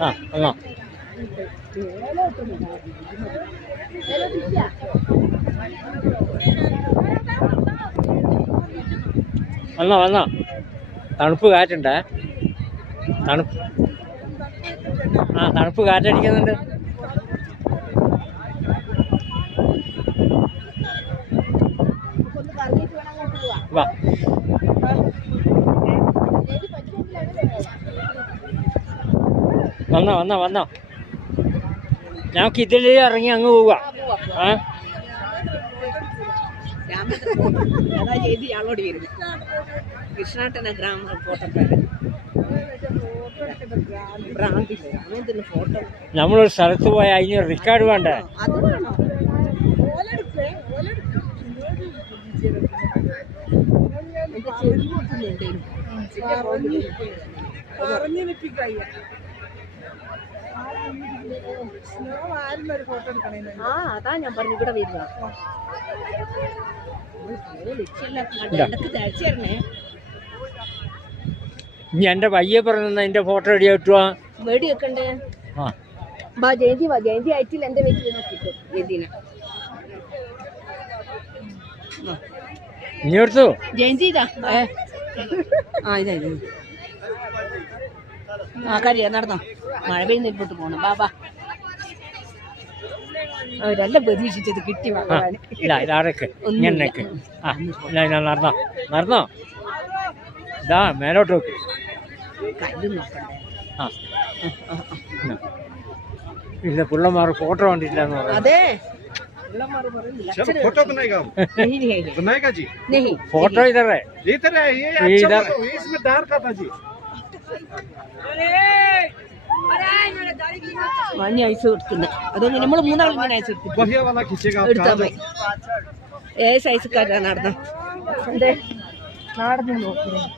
ആ വന്നോ വന്നോ. തണുപ്പ് കാറ്റുണ്ടേ. തണുപ്പ്. ആ തണുപ്പ് കാറ്റടിക്കുന്നുണ്ട്. വാ. വന്നോ വന്നോ വന്നോ. ഞങ്ങൾക്ക് ഇതിൽ ഇറങ്ങി അങ്ങ് പോവുക ആ? അതാ ചെയ്ത് ഇയാളോട് വരുന്നത് കൃഷ്ണാട്ടന ഗ്രാമ ഫോട്ടോക്കാരൻ. ഭ്രാന്തില്ല? അങ്ങനത്തെ ഫോട്ടോ. നമ്മളൊരു സ്ഥലത്ത് പോയ അതിന് റെക്കോർഡ് വേണ്ടേ? അത് ആ അതാ ഞാൻ പറഞ്ഞു ഇവിടെ വരിക. ഇനി എന്റെ പയ്യെ പറഞ്ഞ എന്റെ ഫോട്ടോ റെഡി കിട്ടുക വെടി വെക്കണ്ടേ? ആ. ബാ ജയന്തി വാ. ജയന്തി ആയിട്ടില്ല എന്റെ വീട്ടിൽ നോക്കിട്ടു ജയന്തിനെ. ഇനി എടുത്തു? ജയന്തി ഇതാ. ആ ഇത്. ആ കരിയ നടന്നോ മഴ പെയ്യുന്ന ഇപ്പോട്ട് പോണം ബാ ബാ അവരെല്ലാം പ്രതീക്ഷിച്ചത് കിട്ടി ആ വാങ്ങാൻ ഇല്ല ഇതാടക്ക് ഇങ്ങനെ നിക്ക്. ആ ഇല്ല ഇല്ല നടന്നോ നടന്നോ ഇതാ മേലോട്ട് വെക്ക് കല്ല് നോക്കണ്ടേ ആ ഇല്ല. ഇല്ല പിള്ളമാർ ഫോട്ടോ കണ്ടില്ല എന്ന് പറഞ്ഞു അതെ പിള്ളമാര് പറയുന്നില്ല. चलो फोटो बनाएगा हम नहीं नहीं नहीं बनाएगा जी नहीं ഫോട്ടോ ഇതറേ इधर है ये ये अच्छा इधर- फोटो है, इसमें डार्क आता जी മഞ്ഞ അയച്ച് കൊടുക്കുന്നത് അതുകൊണ്ട് നമ്മൾ മൂന്നാളും ഇങ്ങനെ ഐസ് എടുത്തിട്ട് എടുത്താൽ ഏ സൈസുകാരാ നടന്ന. എന്തേ നടന്ന് നോക്കുന്നത്